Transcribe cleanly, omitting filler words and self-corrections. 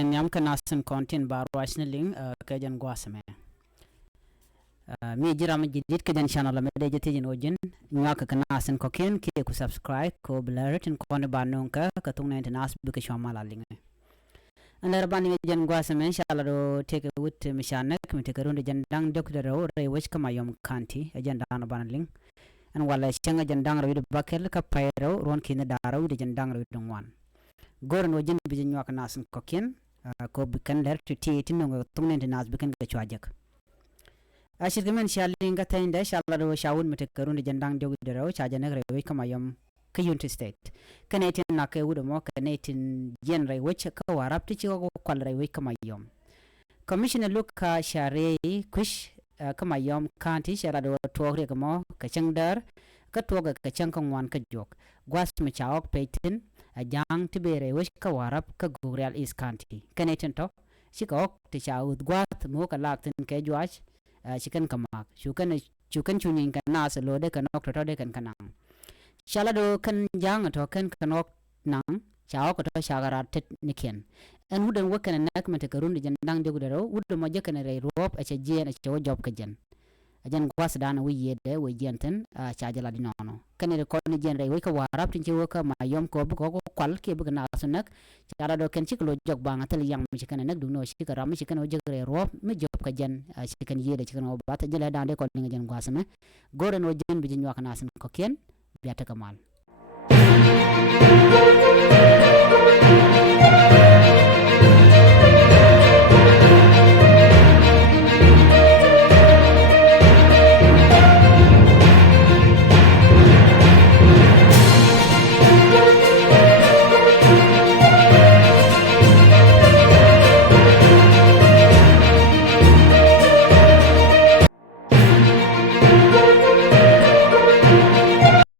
ken yam kanasin kontin bar washniling kajan gwasame mi jiram jidit kajan channel la mede jeti jin ojin ngaka kanasin koken ke ku subscribe ko blur tin ko ne banonka ka tung ne nas bi ka shamala linga andar bani jan gwasame inshallah do take wut mishanak mi take runde jan dang dokter ro re wish kama yom kanti jan dana banling an wala changa jan dang ro bakel ka payro ron kin daro de jan dang ro dongwan goran wajin bi nyak nasin koken ko bikan ler ti tinno tung ne nas bikan ka chwajak ashir gamen shalinga tayinda inshallah do shawun mi take runde jan dang dokter ro chaja ne re kama yom kayunti state kanetin na kay wudo mo kanetin jen ray wech ka warap ti ko kwal ray wech kama yom commissioner luka share kush kama yom kanti shara do togre mo ka changdar ka toga ka changkon ka jok gwas mi chaok peitin a jang tibere wech ka warap ka gurial is kanti kanetin to shikok ti chaud gwat mo ka laktin ke jwach chikan kamak chukan chunin kan nas lo de kan ok to de kan kanang shala do kan jang to kan kanok nang chao ko to shagara tet niken en wudan wakan nak mata karun de jandang de gudaro wudo mo jekan re rop a jen a chawo job ka jen ajan gwas dana wi yede wi jenten a chajala di nono kan re ko ni jen re wi ka warap tin ci waka ma yom ko bu ko kwal ke bu na sunak shala do kan ciklo jog banga tel yang mi kan nak du no shi ka ram shi kan o jegre rop mi job ka jen shi kan yede shi kan o bata jela dande ko ni jen gwasame goren o jen bi jin wakana sun ko ken biata kamal